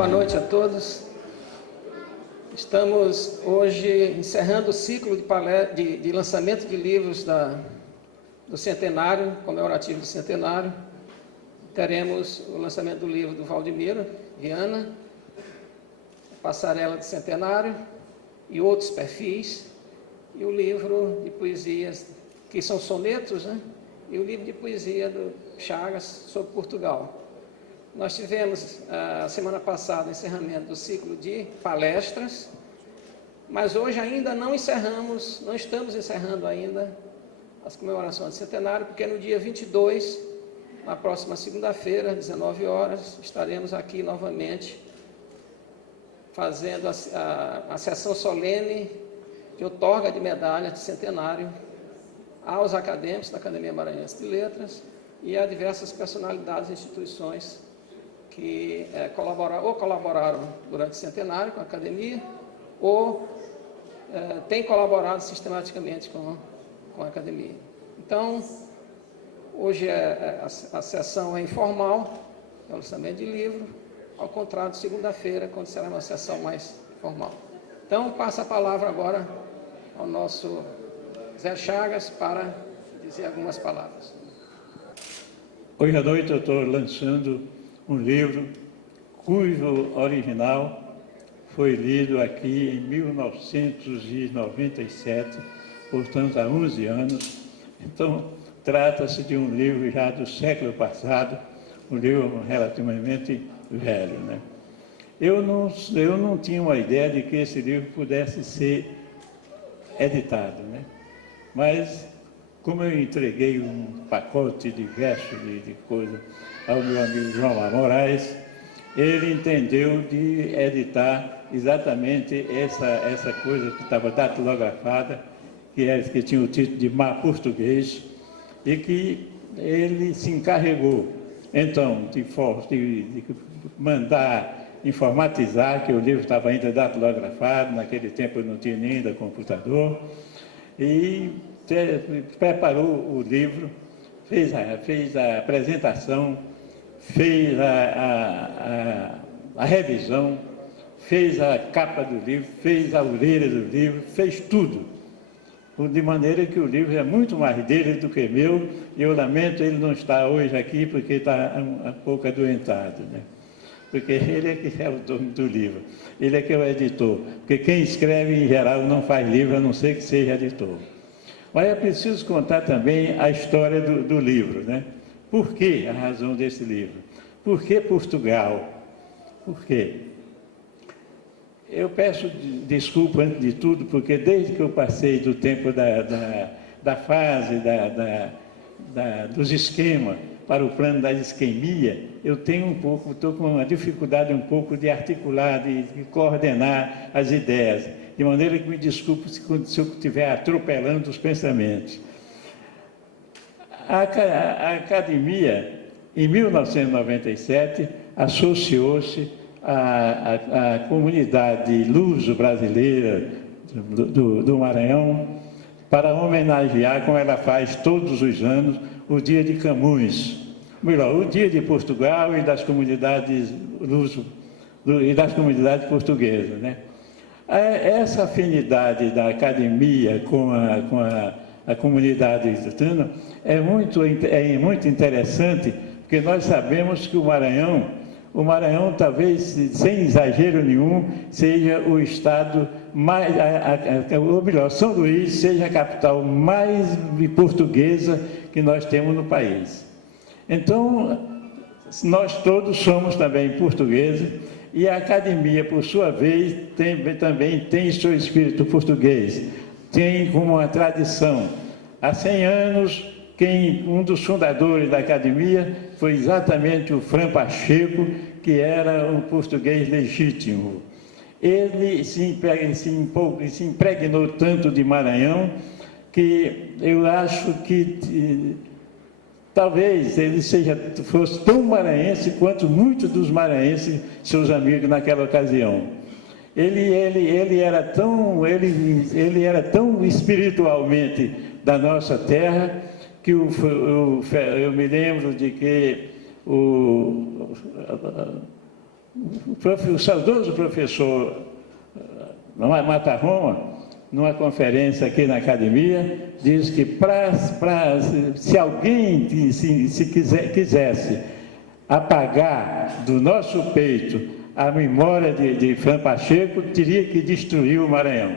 Boa noite a todos. Estamos hoje encerrando o ciclo de lançamento de livros do centenário, comemorativo do centenário. Teremos o lançamento do livro do Valdemiro Viana, Passarela do Centenário e outros perfis, e o livro de poesias, que são sonetos, né? E o livro de poesia do Chagas sobre Portugal. Nós tivemos, a semana passada, o encerramento do ciclo de palestras, mas hoje ainda não estamos encerrando ainda as comemorações do centenário, porque no dia 22, na próxima segunda-feira, às 19 horas, estaremos aqui novamente fazendo a sessão solene de outorga de medalhas de centenário aos acadêmicos da Academia Maranhense de Letras e a diversas personalidades e instituições que colaboraram durante o centenário com a Academia ou têm colaborado sistematicamente com a Academia. Então, hoje a sessão é informal, é o lançamento de livro, ao contrário de segunda-feira, quando será uma sessão mais formal. Então, passo a palavra agora ao nosso Zé Chagas para dizer algumas palavras. Hoje à noite eu estou lançando um livro cujo original foi lido aqui em 1997, portanto há 11 anos. Então, trata-se de um livro já do século passado, um livro relativamente velho, né? Eu não tinha uma ideia de que esse livro pudesse ser editado, né? Mas, como eu entreguei um pacote diverso de coisas ao meu amigo João Moraes, ele entendeu de editar exatamente essa coisa que estava datilografada, que tinha o título de Mar Português, e que ele se encarregou, então, de mandar informatizar, que o livro estava ainda datilografado, naquele tempo eu não tinha nem ainda computador, e preparou o livro, fez a apresentação, fez a revisão, fez a capa do livro, fez a orelha do livro, fez tudo. De maneira que o livro é muito mais dele do que meu, e eu lamento ele não estar hoje aqui porque está um pouco adoentado, né? Porque ele é que é o dono do livro, ele é que é o editor, porque quem escreve em geral não faz livro, a não ser que seja editor. Mas é preciso contar também a história do livro, né? Por que a razão desse livro? Por que Portugal? Por quê? Eu peço desculpa antes de tudo, porque desde que eu passei do tempo da fase dos esquemas para o plano da isquemia, eu estou com uma dificuldade um pouco de articular, de coordenar as ideias, de maneira que me desculpe se eu estiver atropelando os pensamentos. A Academia, em 1997, associou-se à comunidade luso-brasileira do Maranhão para homenagear, como ela faz todos os anos, o Dia de Camões. Melhor, o Dia de Portugal e das comunidades e das comunidades portuguesas, né? Essa afinidade da Academia com a comunidade lusitana é muito interessante, porque nós sabemos que o Maranhão, talvez, sem exagero nenhum, seja o estado mais, ou melhor, São Luís seja a capital mais portuguesa que nós temos no país. Então, nós todos somos também portugueses, e a Academia, por sua vez, também tem seu espírito português, tem como uma tradição. Há 100 anos, um dos fundadores da Academia foi exatamente o Fran Pacheco, que era um português legítimo. Ele se impregnou tanto de Maranhão que eu acho que talvez ele fosse tão maranhense quanto muitos dos maranhenses, seus amigos naquela ocasião. Ele era tão espiritualmente da nossa terra que eu me lembro de que O saudoso professor Matarroma, numa conferência aqui na academia, diz que se alguém quisesse apagar do nosso peito a memória de Fran Pacheco, teria que destruir o Maranhão.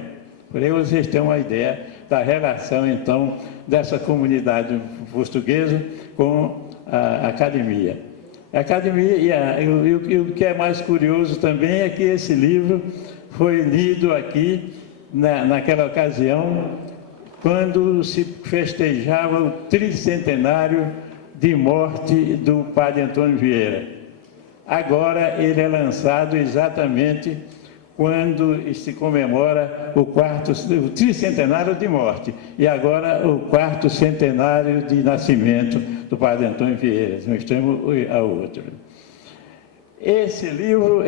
Por aí vocês têm uma ideia da relação, então, dessa comunidade portuguesa com a academia. A academia, e o que é mais curioso também é que esse livro foi lido aqui, naquela ocasião, quando se festejava o tricentenário de morte do padre Antônio Vieira. Agora ele é lançado exatamente quando se comemora o tricentenário de morte e agora o 4º centenário de nascimento do padre Antônio Vieira, de um extremo ao outro. Esse livro,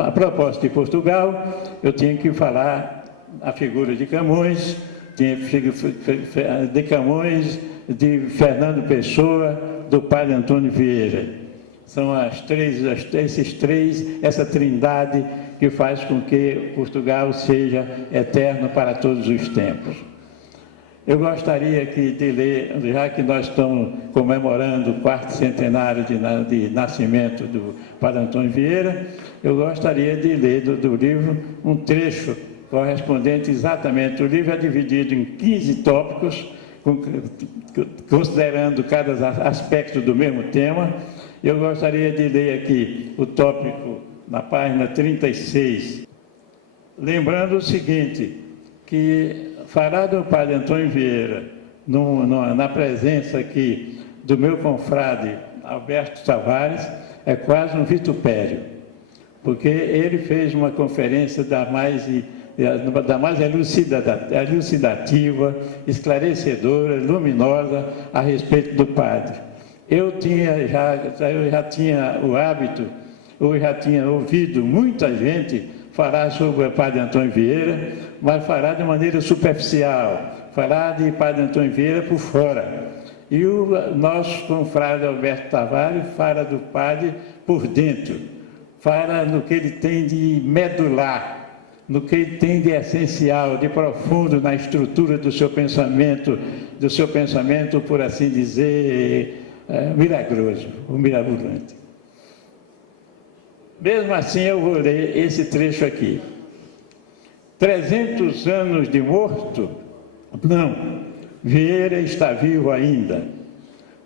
a propósito de Portugal, eu tinha que falar a figura de Camões, de Fernando Pessoa, do padre Antônio Vieira. São essa trindade que faz com que Portugal seja eterno para todos os tempos. Eu gostaria aqui de ler, já que nós estamos comemorando o 4º centenário de nascimento do padre Antônio Vieira, eu gostaria de ler do livro um trecho correspondente exatamente. O livro é dividido em 15 tópicos, considerando cada aspecto do mesmo tema. Eu gostaria de ler aqui o tópico na página 36, lembrando o seguinte, que falar do padre Antônio Vieira, na presença aqui do meu confrade Alberto Tavares, é quase um vitupério, porque ele fez uma conferência da mais elucidativa, esclarecedora, luminosa a respeito do padre. Eu já tinha o hábito, ou já tinha ouvido muita gente falar sobre o padre Antônio Vieira, mas falar de maneira superficial, falar de padre Antônio Vieira por fora. E o nosso confrade Alberto Tavares fala do padre por dentro, fala no que ele tem de medular, no que ele tem de essencial, de profundo na estrutura do seu pensamento, por assim dizer, milagroso, ou mirabolante. Mesmo assim, eu vou ler esse trecho aqui. 300 anos de morto? Não, Vieira está vivo ainda,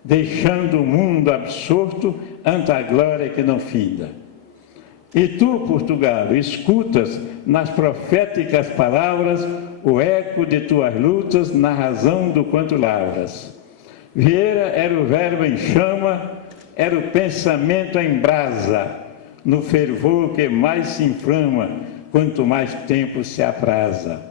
deixando o mundo absorto ante a glória que não finda. E tu, Portugal, escutas nas proféticas palavras o eco de tuas lutas na razão do quanto lavras. Vieira era o verbo em chama, era o pensamento em brasa, no fervor que mais se inflama, quanto mais tempo se apraza.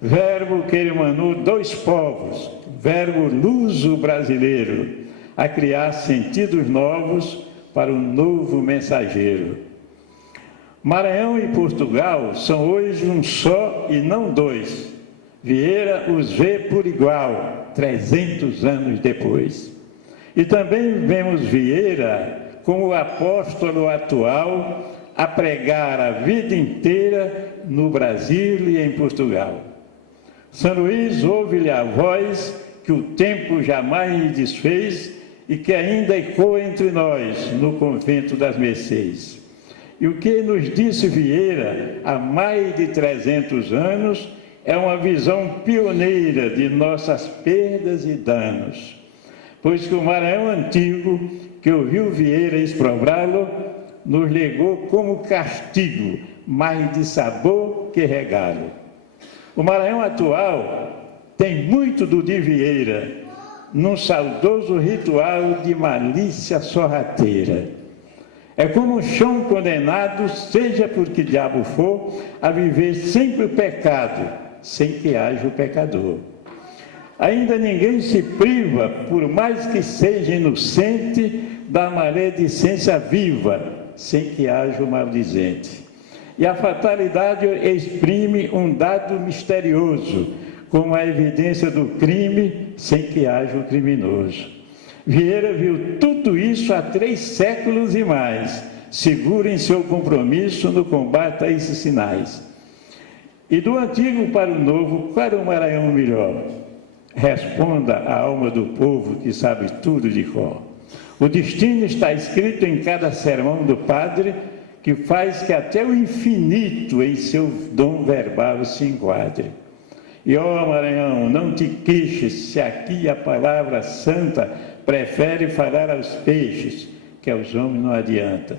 Verbo que emanou 2 povos, verbo luso-brasileiro, a criar sentidos novos para o novo mensageiro. Maranhão e Portugal são hoje um só e não 2. Vieira os vê por igual, 300 anos depois. E também vemos Vieira como o apóstolo atual a pregar a vida inteira no Brasil e em Portugal. São Luís ouve-lhe a voz que o tempo jamais desfez e que ainda ecoa entre nós no convento das Mercês. E o que nos disse Vieira há mais de 300 anos é uma visão pioneira de nossas perdas e danos, pois que o Maranhão antigo, que ouviu Vieira exprobrá-lo, nos legou como castigo, mais de sabor que regalo. O Maranhão atual tem muito do de Vieira, num saudoso ritual de malícia sorrateira. É como um chão condenado, seja por que diabo for, a viver sempre o pecado, sem que haja o pecador. Ainda ninguém se priva, por mais que seja inocente, da maledicência viva, sem que haja o maldizente. E a fatalidade exprime um dado misterioso, como a evidência do crime, sem que haja o criminoso. Vieira viu tudo isso há 3 séculos e mais, seguro em seu compromisso no combate a esses sinais. E do antigo para o novo, qual era o Maranhão melhor? Responda a alma do povo que sabe tudo de cor. O destino está escrito em cada sermão do padre, que faz que até o infinito em seu dom verbal se enquadre. E ó Maranhão, não te queixes se aqui a palavra santa prefere falar aos peixes, que aos homens não adianta.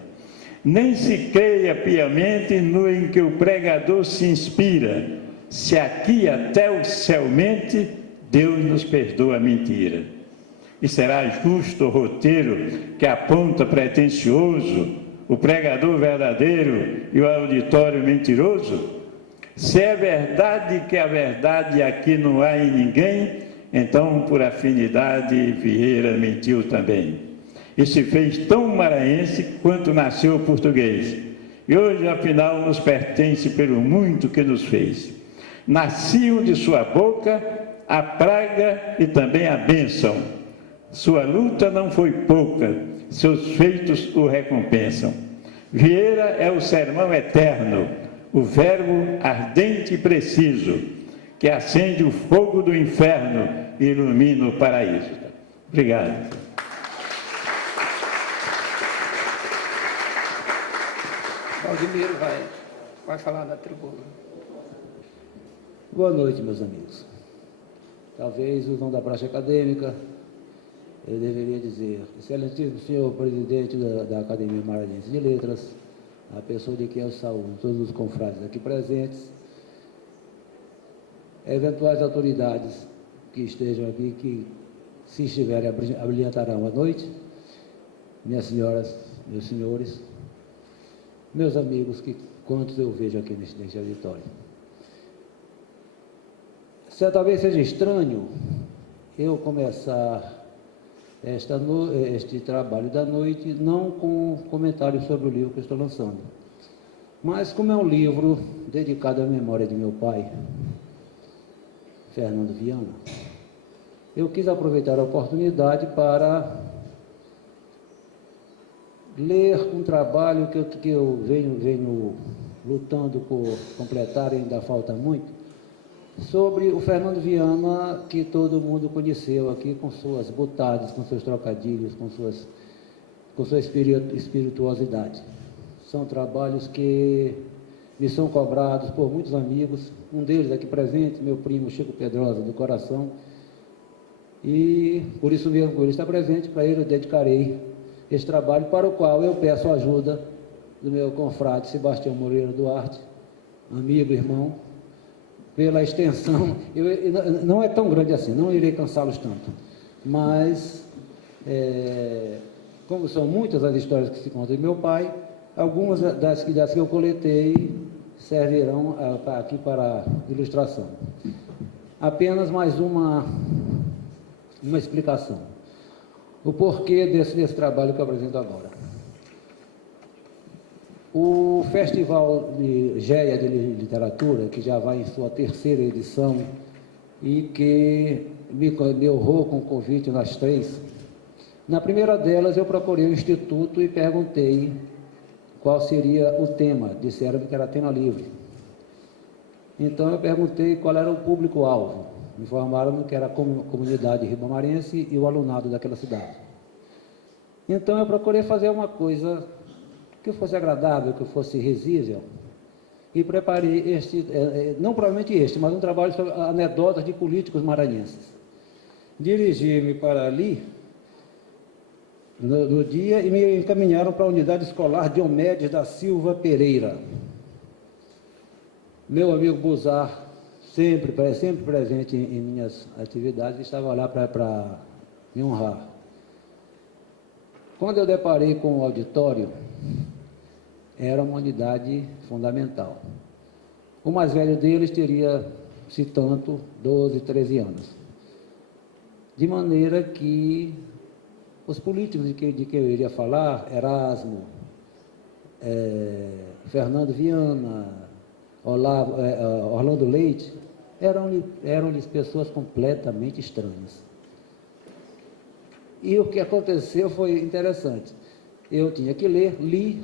Nem se creia piamente no em que o pregador se inspira, se aqui até o céu mente, Deus nos perdoa a mentira. E será justo o roteiro que aponta pretensioso o pregador verdadeiro e o auditório mentiroso? Se é verdade que a verdade aqui não há em ninguém, então por afinidade Vieira mentiu também. E se fez tão maranhense quanto nasceu português. E hoje, afinal, nos pertence pelo muito que nos fez. Nasciam de sua boca a praga e também a bênção. Sua luta não foi pouca, seus feitos o recompensam. Vieira é o sermão eterno, o verbo ardente e preciso, que acende o fogo do inferno e ilumina o paraíso. Obrigado. Valdemiro vai falar na tribuna. Boa noite, meus amigos. Talvez o dom da praxe acadêmica, eu deveria dizer, excelentíssimo senhor presidente da Academia Maranhense de Letras, a pessoa de quem eu saúdo, todos os confrades aqui presentes, eventuais autoridades que estejam aqui, que se estiverem abrilhantarão a noite, minhas senhoras, meus senhores, meus amigos, que quantos eu vejo aqui neste auditório. Talvez seja estranho eu começar este trabalho da noite não com comentários sobre o livro que eu estou lançando, mas como é um livro dedicado à memória de meu pai, Fernando Viana, eu quis aproveitar a oportunidade para ler um trabalho que eu venho lutando por completar, ainda falta muito, sobre o Fernando Viana, que todo mundo conheceu aqui, com suas botadas, com seus trocadilhos, com sua espirituosidade. São trabalhos que me são cobrados por muitos amigos, um deles aqui presente, meu primo Chico Pedrosa, do coração, e por isso mesmo, por ele estar presente, para ele eu dedicarei este trabalho, para o qual eu peço a ajuda do meu confrade Sebastião Moreira Duarte, amigo, irmão, pela extensão, não é tão grande assim, não irei cansá-los tanto, mas, como são muitas as histórias que se contam de meu pai, algumas das que eu coletei servirão aqui para ilustração. Apenas mais uma explicação. O porquê desse trabalho que eu apresento agora. O Festival de Geia de Literatura, que já vai em sua 3ª edição e que me honrou com o convite nas 3, na primeira delas eu procurei o Instituto e perguntei qual seria o tema. Disseram que era tema livre. Então eu perguntei qual era o público-alvo. Me informaram que era a comunidade ribamarense e o alunado daquela cidade. Então eu procurei fazer uma coisa que fosse agradável, que fosse risível, e preparei não provavelmente mas um trabalho sobre anedotas de políticos maranhenses. Dirigi-me para ali no dia e me encaminharam para a unidade escolar Diomedes da Silva Pereira. Meu amigo Buzar, sempre presente em minhas atividades, estava lá para me honrar. Quando eu deparei com o auditório, era uma unidade fundamental. O mais velho deles teria, se tanto, 12, 13 anos. De maneira que os políticos de que eu iria falar, Erasmo, Fernando Viana, Orlando Leite, eram-lhes pessoas completamente estranhas. E o que aconteceu foi interessante. Eu tinha que ler, li,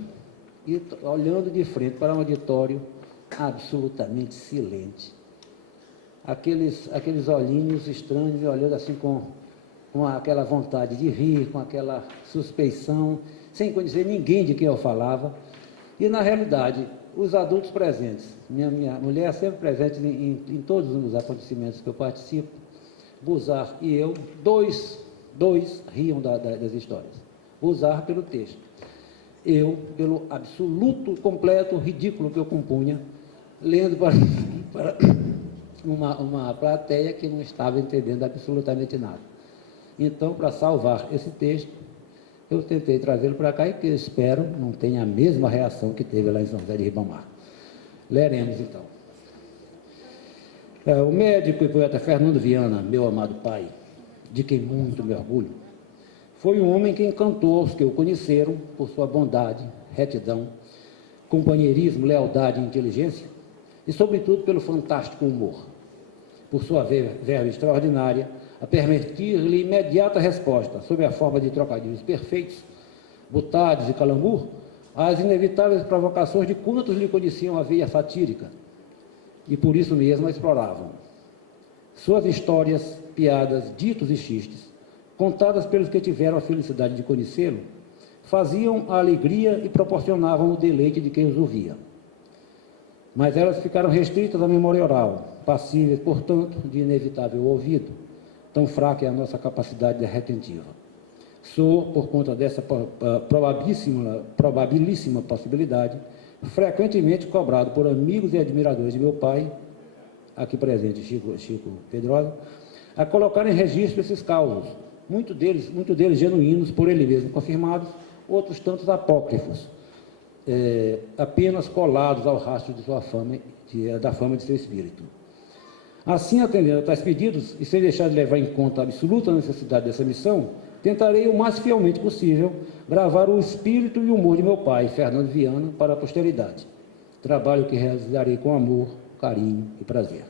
e olhando de frente para um auditório absolutamente silente. Aqueles olhinhos estranhos, me olhando assim com aquela vontade de rir, com aquela suspeição, sem conhecer ninguém de quem eu falava. E, na realidade, os adultos presentes, minha mulher sempre presente em todos os acontecimentos que eu participo, Buzar e eu, dois riam das histórias. Buzar pelo texto, eu pelo absoluto, completo ridículo que eu compunha, lendo para uma plateia que não estava entendendo absolutamente nada. Então, para salvar esse texto, eu tentei trazê-lo para cá e que eu espero não tenha a mesma reação que teve lá em São José de Ribamar. Leremos, então. O médico e poeta Fernando Viana, meu amado pai, de quem muito me orgulho, foi um homem que encantou aos que o conheceram por sua bondade, retidão, companheirismo, lealdade e inteligência, e, sobretudo, pelo fantástico humor, por sua verve extraordinária, a permitir-lhe imediata resposta, sob a forma de trocadilhos perfeitos, butades e calambur, às inevitáveis provocações de quantos lhe conheciam a veia satírica, e por isso mesmo a exploravam. Suas histórias, piadas, ditos e xistes, contadas pelos que tiveram a felicidade de conhecê-lo, faziam a alegria e proporcionavam o deleite de quem os ouvia. Mas elas ficaram restritas à memória oral, passíveis, portanto, de inevitável ouvido, tão fraca é a nossa capacidade retentiva. Sou, por conta dessa probabilíssima possibilidade, frequentemente cobrado por amigos e admiradores de meu pai, aqui presente Chico Pedrosa, a colocar em registro esses causos, muito deles genuínos, por ele mesmo confirmados, outros tantos apócrifos, apenas colados ao rastro de sua fama, da fama de seu espírito. Assim, atendendo a tais pedidos, e sem deixar de levar em conta a absoluta necessidade dessa missão, tentarei o mais fielmente possível gravar o espírito e o humor de meu pai, Fernando Viana, para a posteridade. Trabalho que realizarei com amor, carinho e prazer.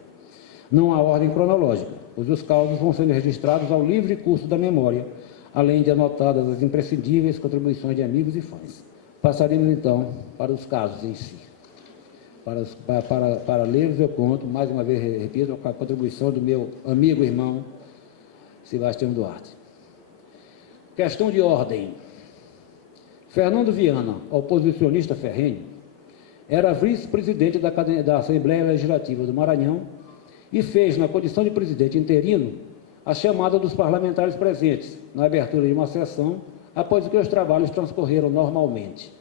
Não há ordem cronológica, pois os causos vão sendo registrados ao livre curso da memória, além de anotadas as imprescindíveis contribuições de amigos e fãs. Passaremos, então, para os casos em si. Para ler-os, eu conto, mais uma vez, repito, com a contribuição do meu amigo e irmão, Sebastião Duarte. Questão de ordem. Fernando Viana, oposicionista ferrenho, era vice-presidente da Assembleia Legislativa do Maranhão e fez, na condição de presidente interino, a chamada dos parlamentares presentes, na abertura de uma sessão, após que os trabalhos transcorreram normalmente.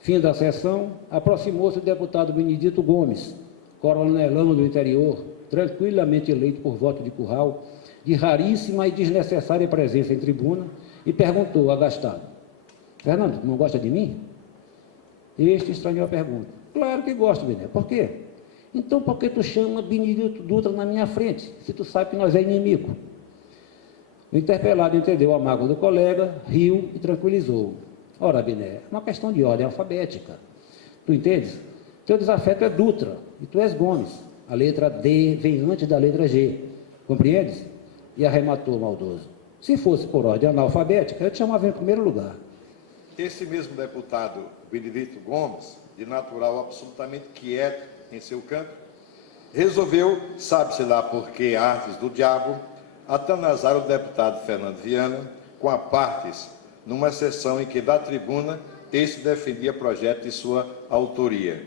Fim da sessão, aproximou-se o deputado Benedito Gomes, coronelão do interior, tranquilamente eleito por voto de curral, de raríssima e desnecessária presença em tribuna, e perguntou, agastado: Fernando, não gosta de mim? Este estranhou a pergunta. Claro que gosto, Bené. Por quê? Então, por que tu chama Benedito Dutra na minha frente, se tu sabe que nós é inimigo? O interpelado entendeu a mágoa do colega, riu e tranquilizou. Ora, Bené, é uma questão de ordem alfabética. Tu entendes? Teu desafeto é Dutra e tu és Gomes. A letra D vem antes da letra G. Compreendes? E arrematou maldoso. Se fosse por ordem analfabética, eu te chamava em primeiro lugar. Esse mesmo deputado, Benedito Gomes, de natural absolutamente quieto em seu canto, resolveu, sabe-se lá por que artes do diabo, atanasar o deputado Fernando Viana com a partes, numa sessão em que, da tribuna, este defendia projeto de sua autoria.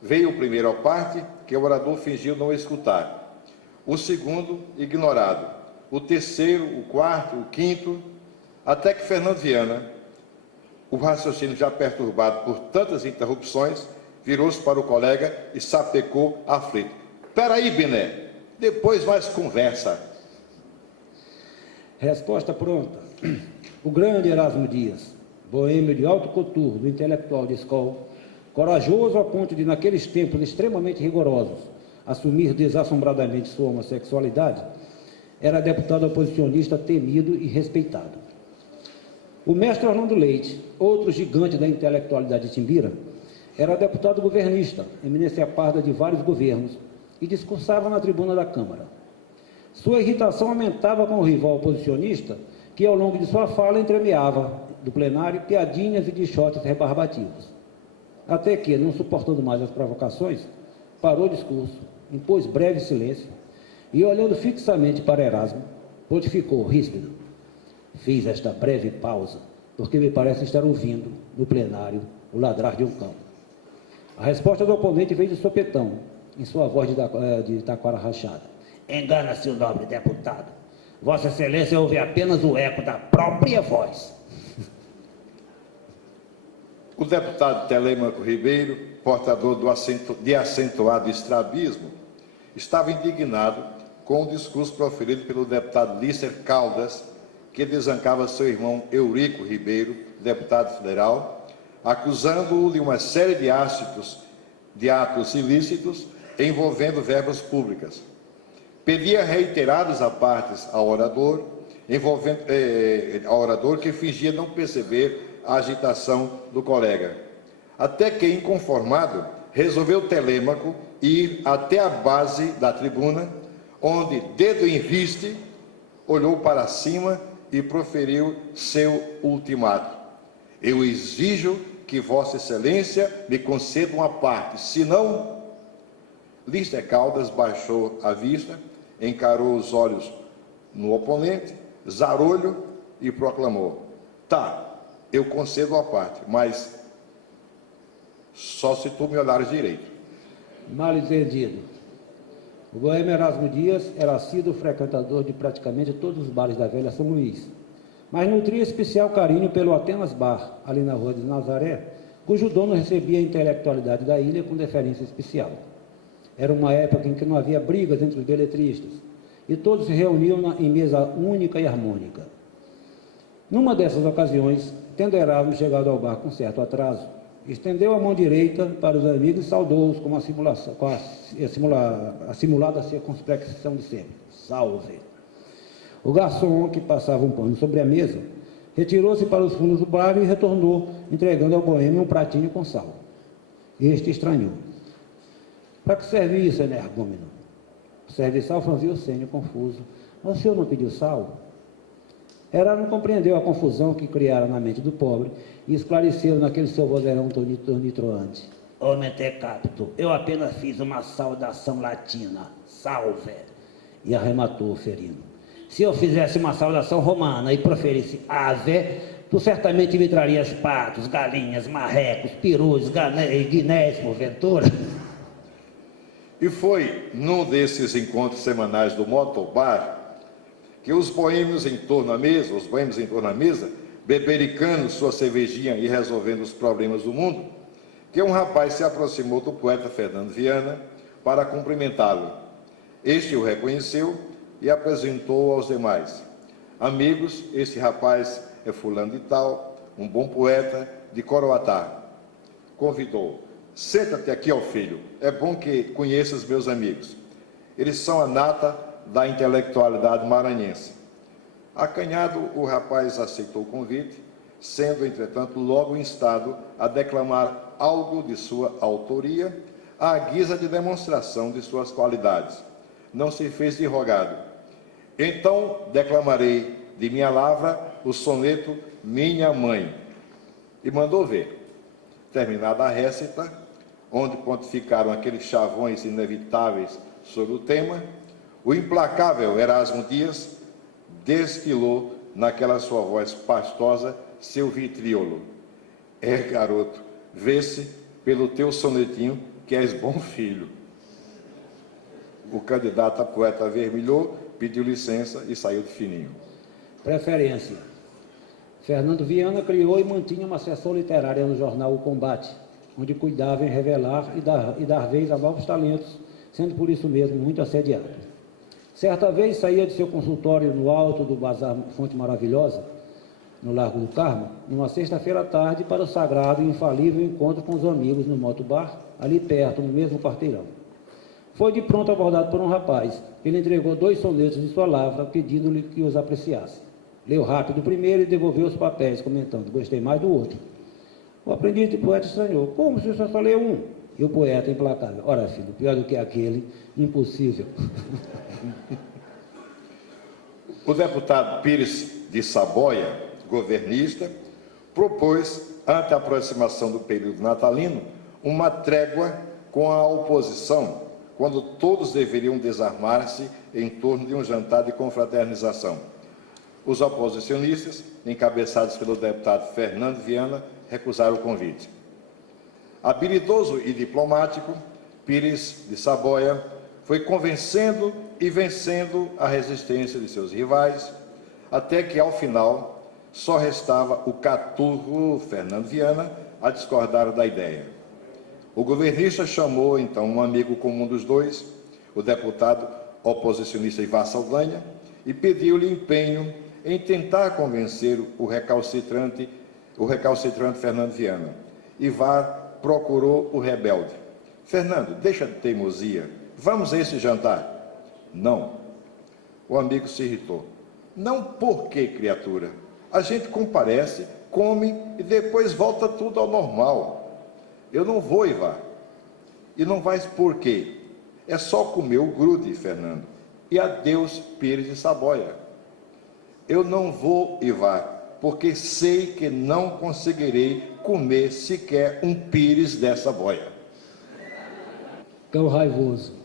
Veio o primeiro ao parte, que o orador fingiu não escutar. O segundo, ignorado. O terceiro, o quarto, o quinto, até que Fernando Viana, o raciocínio já perturbado por tantas interrupções, virou-se para o colega e sapecou aflito. Peraí, Bené, depois mais conversa. Resposta pronta. O grande Erasmo Dias, boêmio de alto coturno, intelectual de escola, corajoso a ponto de, naqueles tempos extremamente rigorosos, assumir desassombradamente sua homossexualidade, era deputado oposicionista temido e respeitado. O mestre Orlando Leite, outro gigante da intelectualidade timbira, era deputado governista, eminência parda de vários governos, e discursava na tribuna da Câmara. Sua irritação aumentava com o rival oposicionista, que ao longo de sua fala entremeava do plenário piadinhas e dichotes rebarbativos. Até que, não suportando mais as provocações, parou o discurso, impôs breve silêncio e, olhando fixamente para Erasmo, pontificou ríspido: fiz esta breve pausa porque me parece estar ouvindo, no plenário, o ladrar de um cão. A resposta do oponente veio de sopetão, em sua voz de taquara rachada: engana-se o nobre deputado. Vossa Excelência ouve apenas o eco da própria voz. O deputado Telêmaco Ribeiro, portador de acentuado estrabismo, estava indignado com o discurso proferido pelo deputado Lícer Caldas, que desancava seu irmão Eurico Ribeiro, deputado federal, acusando-o de uma série de atos ilícitos envolvendo verbas públicas. Pedia reiteradas apartes ao orador, que fingia não perceber a agitação do colega. Até que, inconformado, resolveu Telêmaco ir até a base da tribuna, onde, dedo em viste, olhou para cima e proferiu seu ultimato: eu exijo que Vossa Excelência me conceda uma parte, senão... Lícer Caldas baixou a vista, encarou os olhos no oponente, zarolho e proclamou: tá, eu concedo a parte, mas só se tu me olhares direito. Mal entendido. O boêmio Erasmo Dias era assíduo frequentador de praticamente todos os bares da velha São Luís, mas nutria especial carinho pelo Atenas Bar, ali na rua de Nazaré, cujo dono recebia a intelectualidade da ilha com deferência especial. Era uma época em que não havia brigas entre os beletristas, e todos se reuniam em mesa única e harmônica. Numa dessas ocasiões, tendo Erasmo chegado ao bar com certo atraso, estendeu a mão direita para os amigos e saudou-os com a simulada circunspecção de sempre: salve. O garçom, que passava um pano sobre a mesa, retirou-se para os fundos do bar e retornou, entregando ao boêmio um pratinho com sal. Este estranhou: para que serve isso, energúmeno? O serviçal franziu o senho confuso: mas o senhor não pediu sal? Erasmo compreendeu a confusão que criara na mente do pobre e esclareceu naquele seu vozeirão tonitruante: ô mentecapto, eu apenas fiz uma saudação latina, salve. E arrematou, ferindo: se eu fizesse uma saudação romana e proferisse ave, tu certamente me trarias patos, galinhas, marrecos, perus, guinés, porventura. E foi num desses encontros semanais do motobar que os boêmios em torno à mesa, bebericando sua cervejinha e resolvendo os problemas do mundo, que um rapaz se aproximou do poeta Fernando Viana para cumprimentá-lo. Este o reconheceu e apresentou aos demais: amigos, esse rapaz é fulano de tal, um bom poeta de Coroatá. Convidou: senta-te aqui, ó filho, é bom que conheças meus amigos. Eles são a nata da intelectualidade maranhense. Acanhado, o rapaz aceitou o convite, sendo, entretanto, logo instado a declamar algo de sua autoria, à guisa de demonstração de suas qualidades. Não se fez de rogado. Então, declamarei de minha lavra o soneto Minha Mãe. E mandou ver. Terminada a récita, onde pontificaram aqueles chavões inevitáveis sobre o tema, o implacável Erasmo Dias desfilou naquela sua voz pastosa seu vitríolo: é, garoto, vê-se pelo teu sonetinho que és bom filho. O candidato a poeta avermelhou, pediu licença e saiu de fininho. Preferência. Fernando Viana criou e mantinha uma seção literária no jornal O Combate, onde cuidava em revelar e dar vez a novos talentos, sendo por isso mesmo muito assediado. Certa vez saía de seu consultório no alto do Bazar Fonte Maravilhosa, no Largo do Carmo, numa sexta-feira à tarde, para o sagrado e infalível encontro com os amigos no motobar, ali perto, no mesmo quarteirão. Foi de pronto abordado por um rapaz. Ele entregou 2 sonetos de sua lavra, pedindo-lhe que os apreciasse. Leu rápido o primeiro e devolveu os papéis, comentando: gostei mais do outro. O aprendiz de poeta estranhou: como se você só leu um? E o poeta implacável: ora, filho, pior do que aquele, impossível. O deputado Pires de Saboia, governista, propôs, ante a aproximação do período natalino, uma trégua com a oposição, quando todos deveriam desarmar-se em torno de um jantar de confraternização. Os oposicionistas, encabeçados pelo deputado Fernando Viana, recusaram o convite. Habilidoso e diplomático, Pires de Saboia foi convencendo e vencendo a resistência de seus rivais, até que, ao final, só restava o caturro Fernando Viana a discordar da ideia. O governista chamou, então, um amigo comum dos dois, o deputado oposicionista Ivar Saldanha, e pediu-lhe empenho em tentar convencer o recalcitrante Fernando Viana. Ivar procurou o rebelde. Fernando, deixa de teimosia, vamos a esse jantar. Não. O amigo se irritou. Não por quê, criatura? A gente comparece, come e depois volta tudo ao normal. Eu não vou, Ivar. E não vais por quê? É só comer o grude, Fernando. E adeus, Pires de Saboia. Eu não vou, Ivar, porque sei que não conseguirei comer sequer um pires dessa boia. Cão raivoso.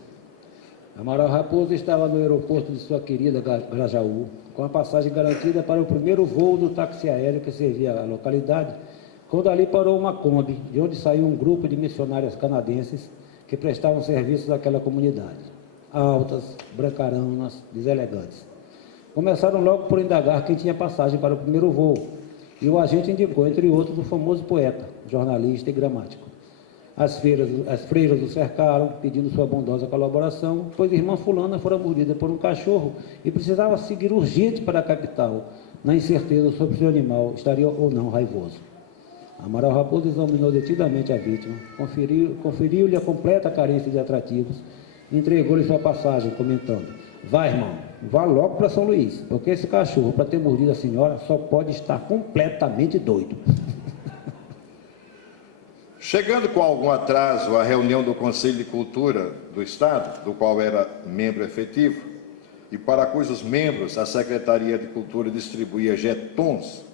Amaral Raposo estava no aeroporto de sua querida Grajaú, com a passagem garantida para o primeiro voo do táxi aéreo que servia a localidade, quando ali parou uma Kombi, de onde saiu um grupo de missionárias canadenses que prestavam serviços àquela comunidade. Altas, brancaranas, deselegantes. Começaram logo por indagar quem tinha passagem para o primeiro voo, e o agente indicou, entre outros, o famoso poeta, jornalista e gramático. As freiras o cercaram, pedindo sua bondosa colaboração, pois a irmã fulana fora mordida por um cachorro e precisava seguir urgente para a capital, na incerteza sobre se o animal estaria ou não raivoso. Amaral Raposo examinou detidamente a vítima, conferiu-lhe a completa carência de atrativos e entregou-lhe sua passagem, comentando: vai, irmão, vá logo para São Luís, porque esse cachorro, para ter mordido a senhora, só pode estar completamente doido. Chegando com algum atraso à reunião do Conselho de Cultura do Estado, do qual era membro efetivo, e para cujos membros a Secretaria de Cultura distribuía jetons,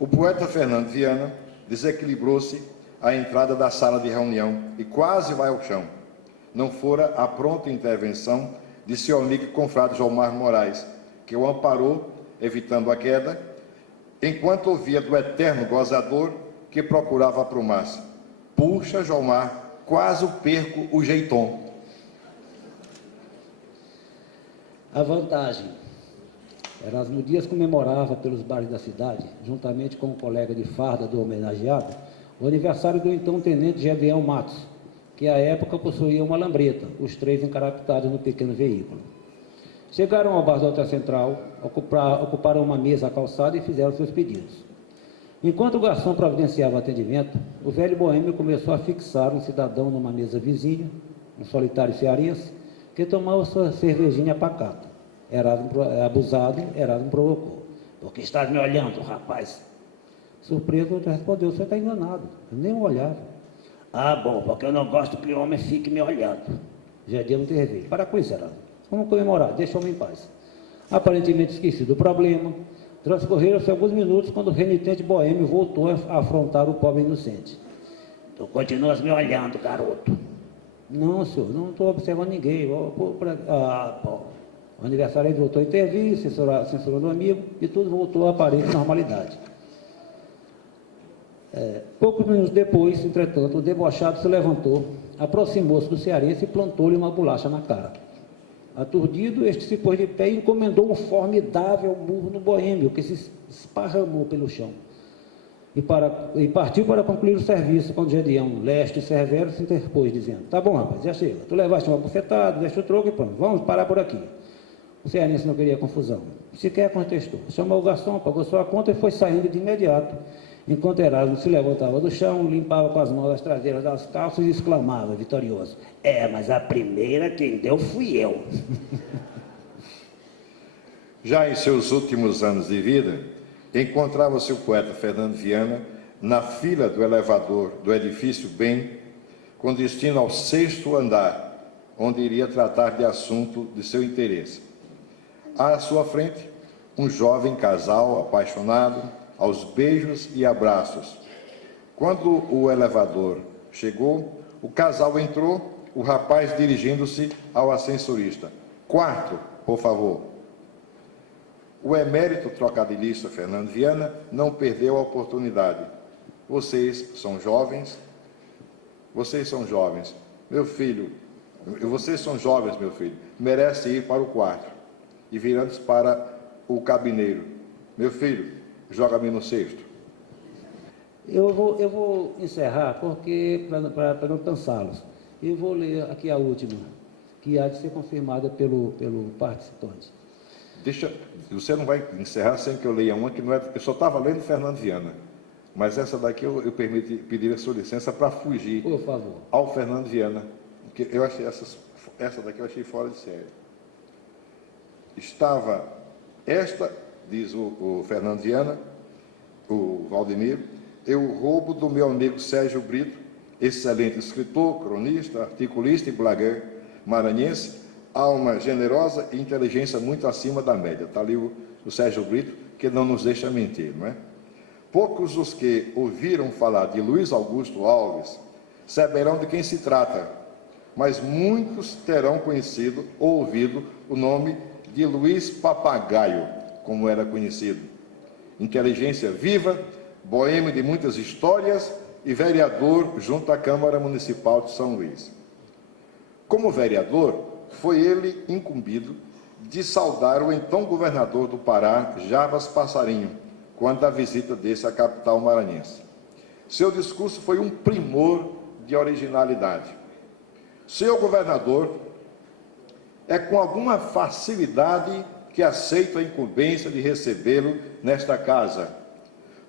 o poeta Fernando Viana desequilibrou-se à entrada da sala de reunião e quase vai ao chão. Não fora a pronta intervenção de seu amigo e confrade Jomar Moraes, que o amparou, evitando a queda, enquanto ouvia do eterno gozador que procurava aprumar-se. Puxa, Jomar, quase perco o jeitom. A vantagem. Erasmo Dias comemorava pelos bares da cidade, juntamente com o colega de farda do homenageado, o aniversário do então tenente Gedeão Matos, que à época possuía uma lambreta, os três encarapitados no pequeno veículo. Chegaram ao bar do Hotel Central, ocuparam uma mesa à calçada e fizeram seus pedidos. Enquanto o garçom providenciava o atendimento, o velho boêmio começou a fixar um cidadão numa mesa vizinha, um solitário cearense, que tomava sua cervejinha pacata. Abusado, Erasmo provocou. Por que estás me olhando, rapaz? Surpreso, respondeu: você está enganado, eu nem olhava. Ah, bom, porque eu não gosto que o homem fique me olhando. Gedeão interveio. Para com isso, Erasmo. Vamos comemorar, deixa o homem em paz. Aparentemente esquecido do problema, transcorreram-se alguns minutos quando o renitente boêmio voltou a afrontar o pobre inocente. Tu continuas me olhando, garoto. Não, senhor, não estou observando ninguém. Bom. O aniversariante voltou a intervir, censurando o amigo, e tudo voltou à aparente normalidade. Poucos minutos depois, entretanto, o debochado se levantou, aproximou-se do cearense e plantou-lhe uma bolacha na cara. Aturdido, este se pôs de pé e encomendou um formidável murro no boêmio, que se esparramou pelo chão. E partiu para concluir o serviço, quando Gedeão, leste e severo, se interpôs, dizendo: tá bom, rapaz, já chega. Tu levaste uma bufetada, deste o troco e pronto, vamos parar por aqui. O cearense não queria confusão. Sequer contestou. Chamou o garçom, pagou sua conta e foi saindo de imediato, enquanto Erasmo se levantava do chão, limpava com as mãos as traseiras das calças e exclamava, vitorioso: mas a primeira quem deu fui eu. Já em seus últimos anos de vida, encontrava-se o poeta Fernando Viana na fila do elevador do edifício Bem, com destino ao 6º andar, onde iria tratar de assunto de seu interesse. À sua frente, um jovem casal apaixonado, aos beijos e abraços. Quando o elevador chegou, o casal entrou, o rapaz dirigindo-se ao ascensorista. Quarto, por favor. O emérito trocadilhista Fernando Viana não perdeu a oportunidade. Vocês são jovens, meu filho, vocês são jovens, meu filho, merece ir para o quarto. E virando-se para o cabineiro, meu filho, joga-me no cesto. Eu vou encerrar, porque para não cansá-los. Eu vou ler aqui a última, que há de ser confirmada pelo participante. Você não vai encerrar sem que eu leia uma que não é. Eu só estava lendo Fernando Viana, mas essa daqui eu pedir a sua licença para fugir. Por favor. Ao Fernando Viana, porque eu achei essa daqui eu achei fora de série. Diz o Fernando Viana, o Valdemiro, eu roubo do meu amigo Sérgio Brito, excelente escritor, cronista, articulista e blagueur maranhense, alma generosa e inteligência muito acima da média. Está ali o Sérgio Brito, que não nos deixa mentir, não é? Poucos os que ouviram falar de Luiz Augusto Alves saberão de quem se trata, mas muitos terão conhecido ou ouvido o nome de Luiz Papagaio, como era conhecido. Inteligência viva, boêmio de muitas histórias e vereador junto à Câmara Municipal de São Luís. Como vereador, foi ele incumbido de saudar o então governador do Pará, Jarbas Passarinho, quando a visita desse à capital maranhense. Seu discurso foi um primor de originalidade. Senhor governador, é com alguma facilidade que aceito a incumbência de recebê-lo nesta casa,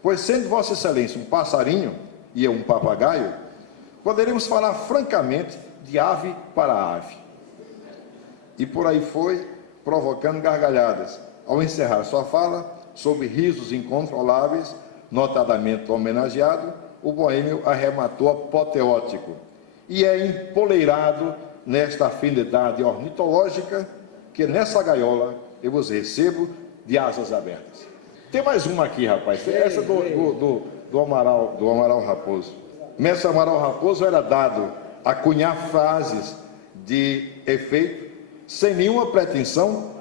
pois sendo Vossa Excelência um passarinho e eu um papagaio, poderemos falar francamente de ave para ave. E por aí foi, provocando gargalhadas. Ao encerrar sua fala, sob risos incontroláveis, notadamente homenageado, o boêmio arrematou apoteótico e é empoleirado nesta afinidade ornitológica que nessa gaiola eu vos recebo de asas abertas. Tem mais uma aqui, rapaz. Essa do Amaral Raposo. Mestre Amaral Raposo era dado a cunhar frases de efeito, sem nenhuma pretensão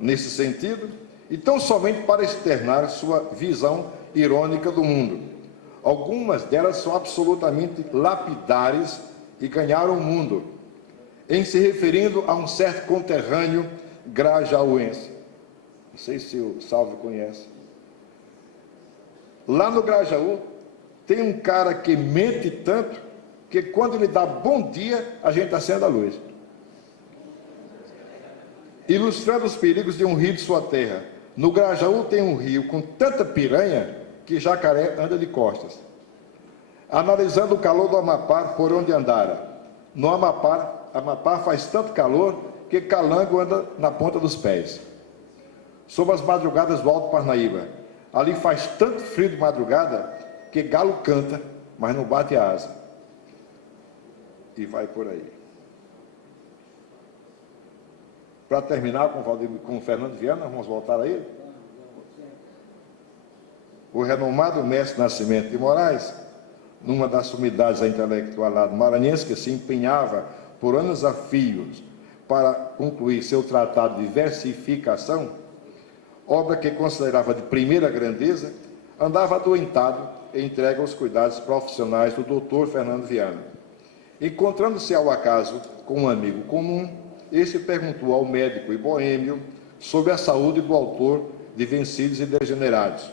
nesse sentido, e tão somente para externar sua visão irônica do mundo. Algumas delas são absolutamente lapidares e ganharam o mundo, em se referindo a um certo conterrâneo grajaúense. Não sei se o Salve conhece. Lá no Grajaú, tem um cara que mente tanto, que quando ele dá bom dia, a gente acende a luz. Ilustrando os perigos de um rio de sua terra. No Grajaú tem um rio com tanta piranha que jacaré anda de costas. Analisando o calor do Amapá por onde andara. No Amapá faz tanto calor que calango anda na ponta dos pés. Sob as madrugadas do Alto Parnaíba. Ali faz tanto frio de madrugada que galo canta, mas não bate a asa. E vai por aí. Para terminar com o Fernando Viana, vamos voltar a ele. O renomado mestre Nascimento de Moraes, numa das sumidades da intelectualidade maranhense, que se empenhava por anos a fios para concluir seu tratado de versificação, obra que considerava de primeira grandeza, andava adoentado e entregue aos cuidados profissionais do doutor Fernando Viana. Encontrando-se ao acaso com um amigo comum, este perguntou ao médico e boêmio sobre a saúde do autor de Vencidos e Degenerados.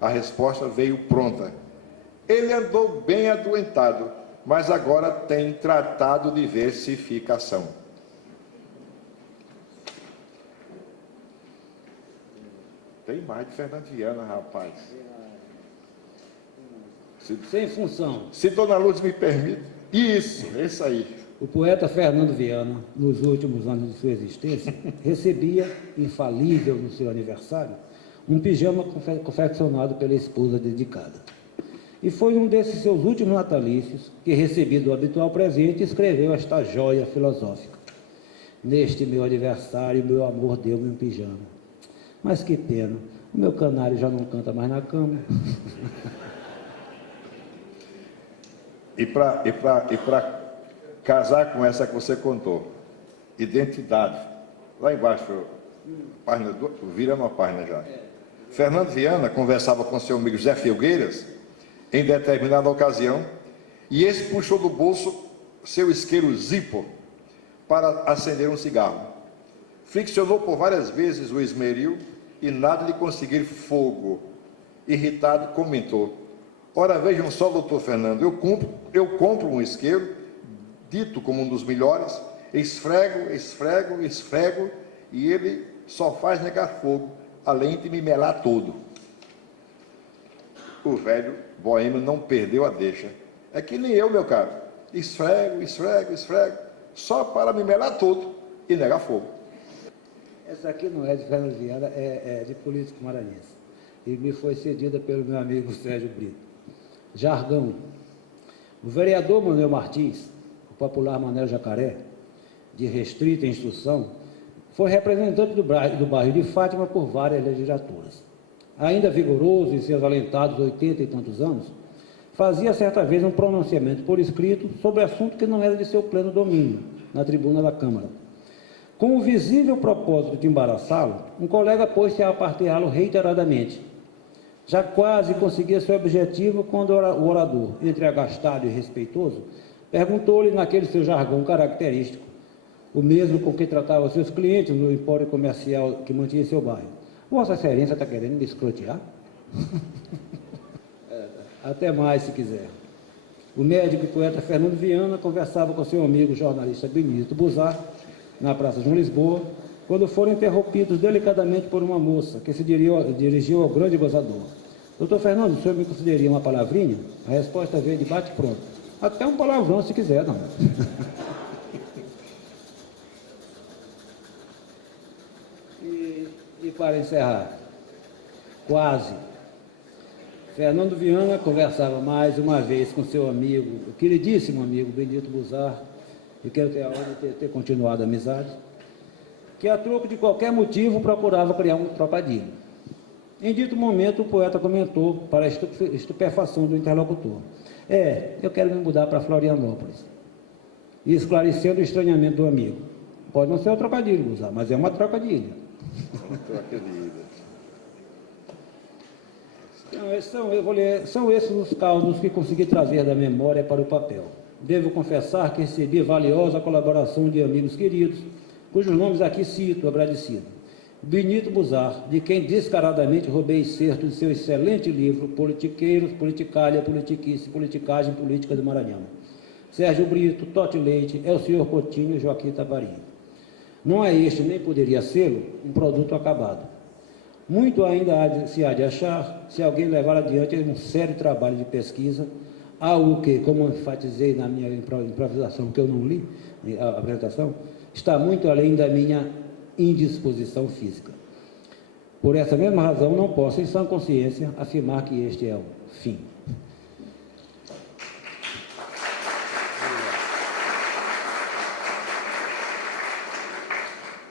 A resposta veio pronta. Ele andou bem adoentado, mas agora tem tratado de versificação. Tem mais de Fernando Viana, rapaz. Sem função. Se Dona Lourdes me permite. Isso, esse aí. O poeta Fernando Viana, nos últimos anos de sua existência, recebia, infalível no seu aniversário, um pijama confeccionado pela esposa dedicada. E foi um desses seus últimos natalícios que, recebido o habitual presente, escreveu esta joia filosófica. Neste meu aniversário, meu amor deu-me um pijama. Mas que pena, o meu canário já não canta mais na cama. E para casar com essa que você contou, identidade, lá embaixo, virando uma página já. Fernando Viana conversava com seu amigo Zé Filgueiras, em determinada ocasião, e esse puxou do bolso seu isqueiro Zippo para acender um cigarro. Friccionou por várias vezes o esmeril e nada de conseguir fogo. Irritado, comentou: ora, vejam só, doutor Fernando, eu compro um isqueiro, dito como um dos melhores, esfrego, e ele só faz negar fogo, além de me melar todo. O velho boêmio não perdeu a deixa. É que nem eu, meu caro. Esfrego, só para me melar todo e negar fogo. Essa aqui não é de Fernando Viana, é de político maranhense. E me foi cedida pelo meu amigo Sérgio Brito. Jargão. O vereador Manuel Martins, o popular Manuel Jacaré, de restrita instrução, foi representante do bairro de Fátima por várias legislaturas. Ainda vigoroso em seus alentados 80 e tantos anos, fazia certa vez um pronunciamento por escrito sobre assunto que não era de seu pleno domínio, na tribuna da Câmara. Com o visível propósito de embaraçá-lo, um colega pôs-se a aparteá-lo reiteradamente. Já quase conseguia seu objetivo quando o orador, entre agastado e respeitoso, perguntou-lhe naquele seu jargão característico, o mesmo com que tratava seus clientes no empório comercial que mantinha em seu bairro: Vossa Excelência está querendo me escrotear? Até mais, se quiser. O médico e poeta Fernando Viana conversava com seu amigo jornalista Benito Buzar, na Praça João Lisboa, quando foram interrompidos delicadamente por uma moça que se dirigiu ao grande gozador. Doutor Fernando, o senhor me consideraria uma palavrinha? A resposta veio de bate-pronto: até um palavrão, se quiser, não. E para encerrar, quase, Fernando Viana conversava mais uma vez com seu amigo, o queridíssimo amigo Benito Buzar, e quero ter a honra de ter continuado a amizade, que a troco de qualquer motivo procurava criar um trocadilho. Em dito momento, o poeta comentou, para a estupefação do interlocutor: eu quero me mudar para Florianópolis. E esclarecendo o estranhamento do amigo: pode não ser um trocadilho, Buzar, mas é uma trocadilha. São esses os causos que consegui trazer da memória para o papel. Devo confessar que recebi valiosa colaboração de amigos queridos, cujos nomes aqui cito, agradecido. Benito Buzar, de quem descaradamente roubei excerto de seu excelente livro Politiqueiros, Politicalha, Politiquice, Politicagem Política do Maranhão. Sérgio Brito, Totti Leite, Elcior Coutinho e Joaquim Tabarinho. Não é este, nem poderia ser, um produto acabado. Muito ainda se há de achar, se alguém levar adiante um sério trabalho de pesquisa, algo que, como enfatizei na minha improvisação, que eu não li, a apresentação, está muito além da minha indisposição física. Por essa mesma razão, não posso, em sã consciência, afirmar que este é o fim.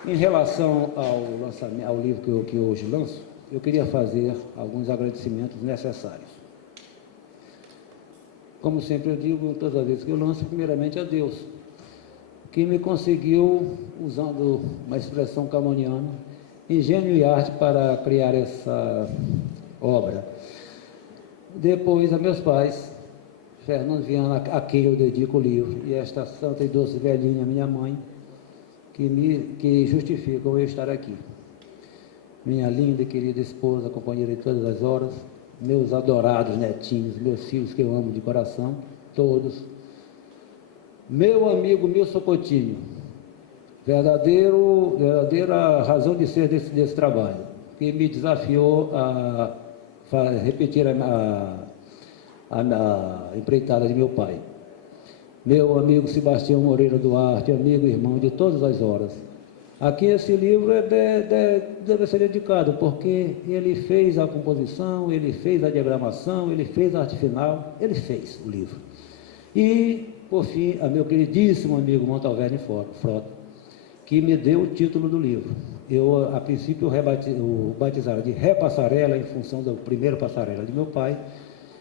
Em relação ao livro que hoje lanço, eu queria fazer alguns agradecimentos necessários. Como sempre eu digo, todas as vezes que eu lanço, primeiramente a Deus, que me conseguiu, usando uma expressão camoniana, engenho e arte para criar essa obra. Depois a meus pais, Fernando Viana, a quem eu dedico o livro, e esta santa e doce velhinha, minha mãe, que justificam eu estar aqui. Minha linda e querida esposa, companheira de todas as horas, meus adorados netinhos, meus filhos que eu amo de coração, todos. Meu amigo Milson Coutinho, verdadeira razão de ser desse trabalho, que me desafiou a repetir a empreitada de meu pai. Meu amigo Sebastião Moreira Duarte, amigo e irmão de todas as horas. Aqui esse livro deve ser dedicado, porque ele fez a composição, ele fez a diagramação, ele fez a arte final, ele fez o livro. E, por fim, a meu queridíssimo amigo Montalverne Frota, que me deu o título do livro. Eu, a princípio, o batizaram de Ré Passarela, em função do primeiro passarela de meu pai,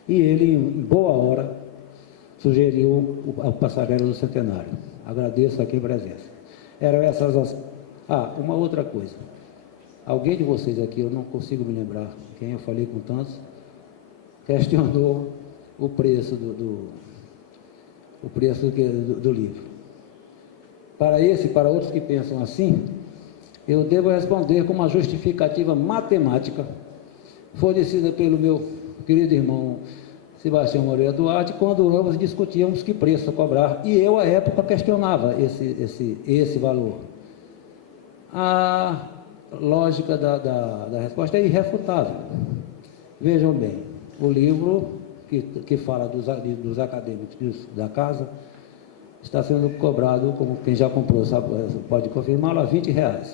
e ele, em boa hora, sugeriu a passarela do centenário. Agradeço aqui a presença. Eram essas as... uma outra coisa. Alguém de vocês aqui, eu não consigo me lembrar quem eu falei com tantos, questionou o preço do livro. Para esse e para outros que pensam assim, eu devo responder com uma justificativa matemática fornecida pelo meu querido irmão Sebastião Moreira Duarte, quando ambos discutíamos que preço cobrar, e eu, à época, questionava esse valor. A lógica da resposta é irrefutável. Vejam bem, o livro que fala dos acadêmicos da casa está sendo cobrado, como quem já comprou sabe, pode confirmá-lo, a R$20.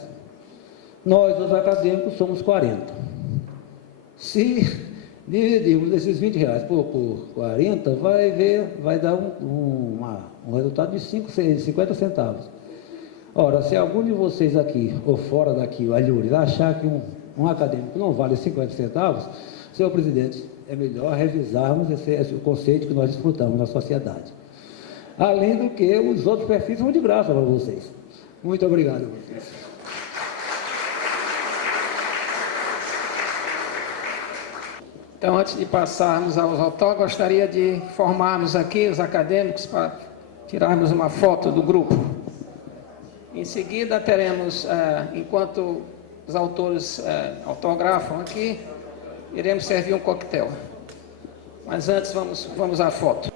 Nós, os acadêmicos, somos 40. Se dividirmos esses R$20 por 40, vai dar um resultado de 50 centavos. Ora, se algum de vocês aqui, ou fora daqui, alhures, achar que um acadêmico não vale 50 centavos, senhor presidente, é melhor revisarmos esse conceito que nós desfrutamos na sociedade. Além do que os outros perfis são de graça para vocês. Muito obrigado a vocês. Então, antes de passarmos aos autógrafos, gostaria de formarmos aqui os acadêmicos para tirarmos uma foto do grupo. Em seguida, teremos, enquanto os autores autografam aqui, iremos servir um coquetel. Mas antes, vamos à foto.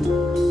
Música